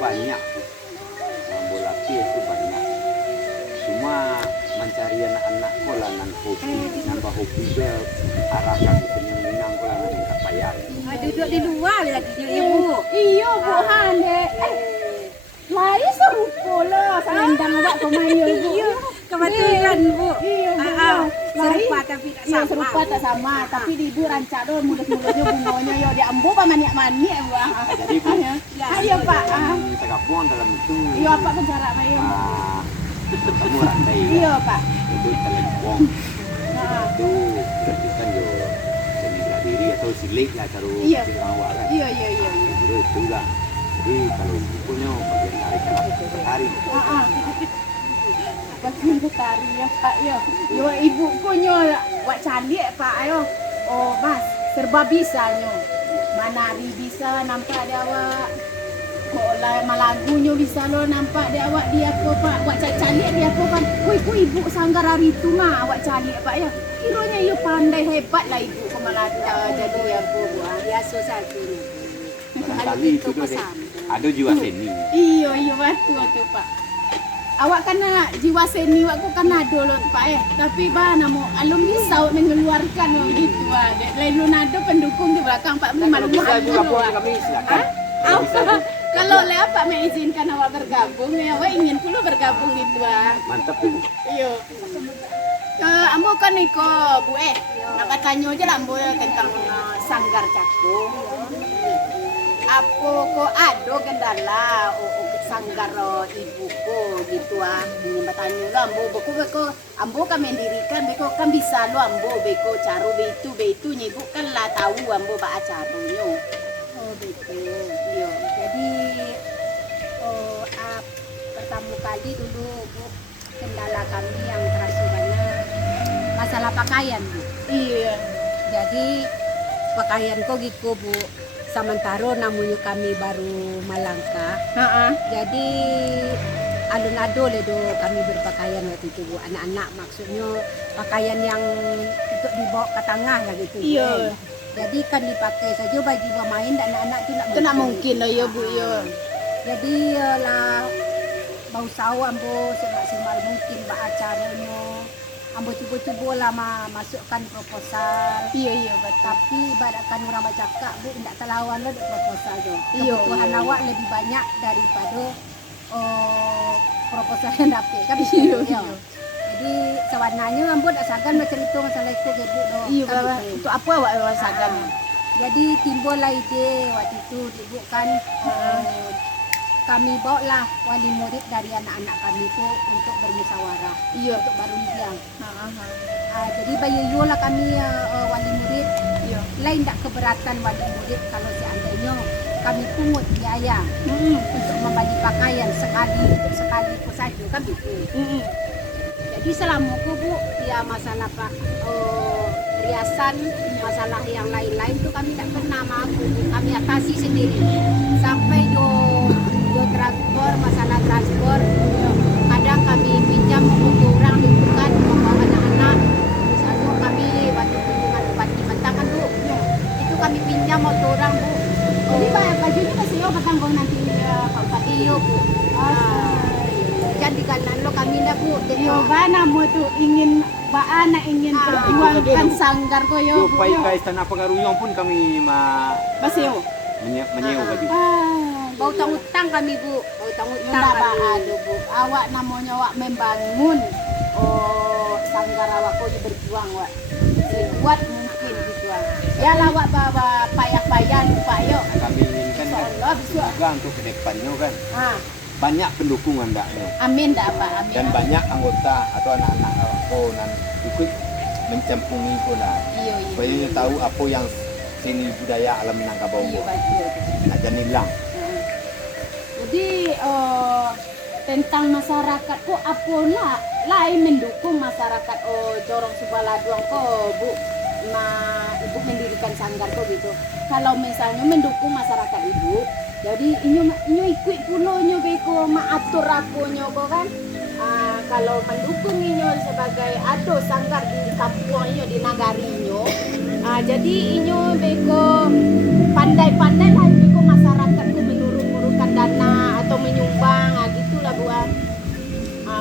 banyak, bola itu banyak. Cuma mencari anak-anak kolah nan hobi, nambah hobi dia arahkan ke Minang kolah nan tak payah. Duduk di luar lagi ibu. Iya bu hande. Lari serupa lah selendang awak pemain yo bu. Iya, kebetulan bu. Iya bu. Serupa tapi tak Iya sama. serupa tak sama, tapi di ibu rancak do mulut-mulutnya bunganya yo dia ambo pa maniak-maniak bu. Jadi bu, Ayo pak. tergabung dalam itu. Iya pak penjara ayo. Kamu rantai. Iya pak. Itu telepon. Itu berarti kan yo seni bela diri atau silik lah taruh Iya. di awak kan. Iya. Itu itulah. Jadi kalau punya bagian tarik kalau tarik. Bagian tari ya pak yo. Yo ibu kunyo wak calik pak ayo. Oh mas serba bisa nyo. Manari bisa nampak dia awak. Kok lah malagunya bisa lo nampak dia awak dia apa pak. Wak calik dia apa kan. Ku ibu sanggar hari itu mah awak calik pak ya. Kiranya yo pandai hebat lah ibu kemalagu jadi ya bu. Biasa saja ni. Barangkali itu deh. Ada jiwa seni. Iya betul pak. Awak kena jiwa seni awak kan ada loh pak tapi bah namo alum bisa mengeluarkan gitu lain lu nado pendukung di belakang pak Kalau bisa juga boleh kami silakan. Kalau bisa, Bu. kalau le apa mengizinkan awak bergabung ya awak ingin pula bergabung gitu Mantap bu. iya ambo kan iko bu nak tanya aja lah ambo tentang sanggar cakung apa kok ada kendala sanggar ibuku gitu ini bertanya lo ambo beko ambo kan mendirikan beko kan bisa lo ambo beko caro betu nyibu kan lah tahu ambo ba acaranya Oh betul. iya Jadi pertama kali dulu bu kendala kami yang terasa banyak masalah pakaian bu. iya Jadi pakaian kok gitu bu. Sementara namanya kami baru melangkah. Jadi alun-alun ledo kami berpakaian waktu itu bu. Anak-anak maksudnya pakaian yang untuk dibawa ke tengah lah gitu. Bu, Iya. kan. Jadi kan dipakai saja bagi pemain dan anak-anak itu nak mungkin lah ya bu ya Jadi lah bau sawo ambo semaksimal mungkin bah acaranya. Ambo cuba-cuba lah masukkan proposal. iya betul Tapi ibaratkan orang cakap bu tidak terlawan lo di proposal tu. Iya, Kebutuhan iya. awak lebih banyak daripada proposal yang dapat kan. Iya. Jadi sebenarnya ambo tak sagan bercerita masalah itu ke bu do. iya Kan bapak gitu. untuk apa awak rasakan Jadi timbullah ide waktu itu ibu kan kami bawa lah wali murid dari anak-anak kami itu untuk bermusyawarah iya untuk baru bilang. Jadi bayu lah kami wali murid. iya Lain tak keberatan wali murid kalau seandainya kami pungut biaya untuk membeli pakaian sekali pun saja kan gitu. Jadi selama aku bu ya masalah pak riasan masalah yang lain-lain tu kami tak pernah mampu kami atasi sendiri sampai do transport masalah transport kadang kami pinjam untuk orang liburan membawa anak-anak misalnya kami waktu kunjungan ke Bati Mentang kan bu itu kami pinjam motor orang bu. jadi bajunya masih yo bertanggung nanti Pak Bupati Iyo bu. Jadi kanan lo kami dah bu. yo bana mo tuh ingin baana ingin perjuangkan sanggar ko yo Yo pai ka istana Pagaruyong pun kami masih yo menyewa baju. Bau utang kami bu. Bau utang Ndak kami. ada bu awak namanya awak membangun sanggar awak ko berjuang wak buat mungkin gitu ya lah awak bawa payah-payah lupa yo Kami inginkan kan insyaallah bisa semoga untuk kedepannya kan ah banyak pendukung andaknya amin dah pak amin dan banyak anggota atau anak-anak awakku nan ikut mencempungi pula iya supaya dia tahu apa yang seni budaya alam Minangkabau iya betul nak jangan hilang. jadi tentang masyarakat kok apa lah lain mendukung masyarakat Jorong Subaladuang kok bu ibu mendirikan sanggar kok gitu kalau misalnya mendukung masyarakat ibu jadi inyo ikut pulau nyo beko maatur aku nyo kok kan kalau mendukung inyo sebagai ado sanggar di kampung inyo di nagari inyo jadi inyo beko pandai-pandai lah beko masyarakat ku menurunkan dana atau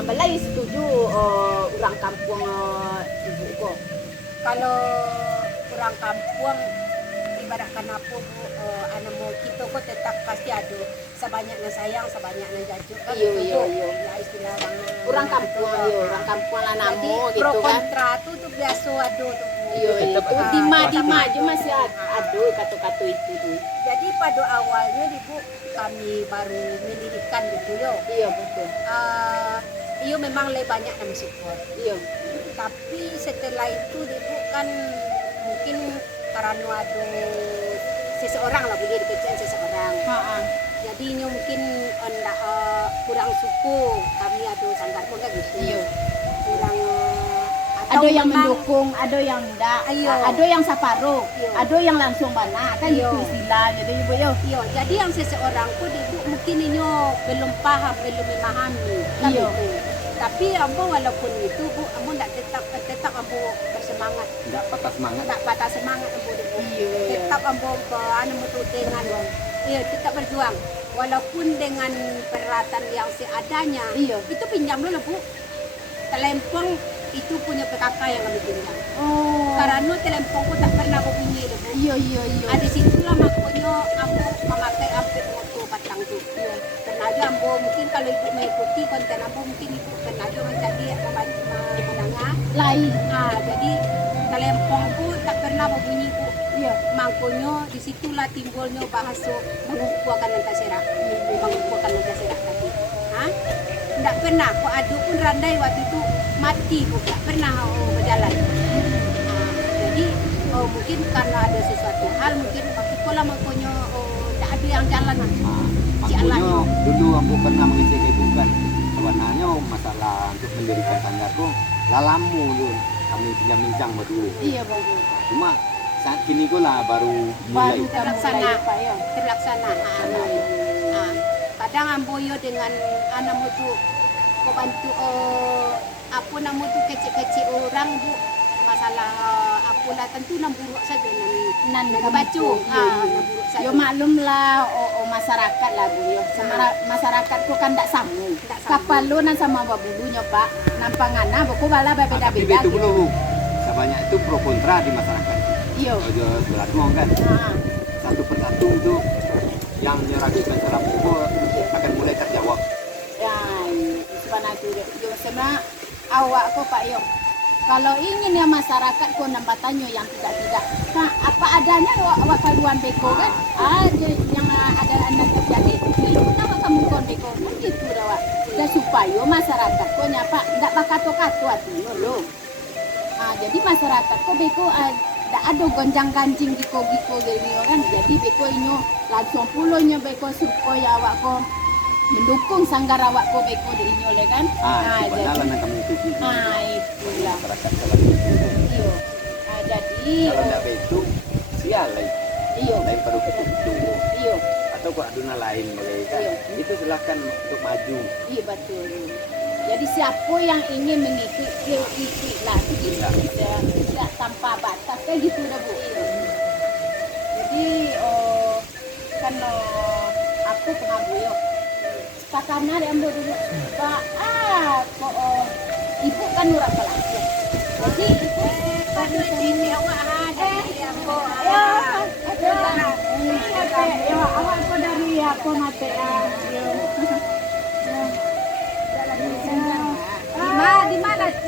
balai setuju orang kampung ibu kok. Kalau orang kampung ibaratkan apa bu, anu kita kok tetap pasti ada sebanyaknya sayang sebanyaknya jajuk kan. Iya, gitu, iya, Bu. iya. Ya istilah Orang kampung betul. yo, orang kampung lah Jadi namo pro gitu kan. kontra tuh biasa ada tuh Bu. Iya, iya. Tetap ada. Dima aja masih ada kata-kata itu tuh. Jadi pada awalnya ibu kami baru mendirikan gitu yo. Iya betul. Iyo memang lebih banyak yang support. Iya. Tapi setelah itu ibu kan mungkin karena ada seseorang lah boleh dikecilkan seseorang. Jadi ini mungkin enggak kurang suku kami ada sanggar pun kan gitu. Iya. Kurang Ada yang memang- mendukung, ada yang enggak. Iya. Ada yang separuh, Iya. ada yang langsung bana kan Iya. itu istilah gitu ibu yo. Iya, jadi yang seseorang pun ibu mungkin ini belum paham, belum memahami. Kan Iya. gitu. Tapi ambo walaupun itu bu, ambo tetap ambo bersemangat, Tidak patah semangat. tidak patah semangat ambo ibu. Iya. Tetap ambo anu metu dengan, iya tetap berjuang. Walaupun dengan peralatan yang seadanya, Iya. itu pinjam dulu bu. Telempong itu punya PKK yang kami pinjam. Oh. Karena telempongku tak pernah aku punya bu. Iya iya iya. Ada situlah makanya aku memakai hampir moto batang tu. Karena aja ambo mungkin kalau ibu mengikuti konten ambo mungkin ibu pernah aja menjadi menengah. Lain. Nah jadi telempongku tak pernah berbunyi bu. Iya. Makanya disitulah timbulnya bahasa mengukuhkan nanti serak. Mengukuhkan nanti serak tadi. Hah? Tidak pernah. Kok adu pun randai waktu itu mati bu. Tak pernah berjalan. Jadi mungkin karena ada sesuatu hal mungkin waktu pola makanya tidak ada yang jalan Makanya dulu aku pernah mengisi bukan sebenarnya masalah untuk mendirikan sanggar tuh lalamu dulu kami bincang berdua. Iya bang. Cuma saat kini kok lah baru mulai. Baru terlaksana. Pak ya. terlaksana. Kadang amboyo dengan anak mutu kau bantu apa nama tu kecil-kecil orang bu masalah apalah tentu nan buruk saja nan baca nan buruk saja. Yo maklum lah masyarakat lah bu yo. Masyarakat tu kan tak sama. Tak sama. Kapal lu nan sama babulunya pak. Nampangana buku bala Tapi beda-beda. itu belum. Sebanyak itu pro kontra di masyarakat. Iya. Sebelah dua kan. Satu persatu itu yang meragukan salah pukul akan mulai terjawab. Ya, sebenarnya yo sebenarnya awak kok Pak Yo. Kalau ingin ya masyarakat kok nambatannya yang tidak. Nah, apa adanya awak kaluan beko kan? Ada yang ada anda terjadi. Ini kenapa kamu kon beko? Kan gitu dah Wak. Dan supaya masyarakat kok nyapa enggak bakato-kato artinya lo. Jadi masyarakat kok beko tidak ada gonjang-ganjing giko-giko gini kan. Jadi beko ini langsung pulaunya beko supaya awak kok mendukung sanggar awak kok beko di inyo kan. Itu padahal yang kami tuju. Itulah. Masyarakat salah itu. Iyo. Jadi Kalau tidak begitu, sial lah. iyo. Lain perlu kita tunggu. Iyo. Atau kok aduna lain boleh kan? Iya. Itu silakan untuk maju. Iya betul. Jadi siapa yang ingin mengikuti ikutlah tidak tanpa batas kan gitu dah bu. Jadi kan aku pengabu yo. Kakaknya dia ambil dulu. Kok ibu kan nurak pelaki. Jadi ibu kan Ini awak ada ambo. ya awak kok dari aku mati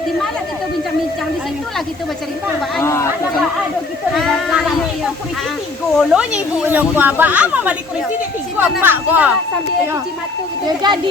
Di mana kita bincang-bincang di situlah kita bercerita ada gitu ibu yang sambil cuci mata kita jadi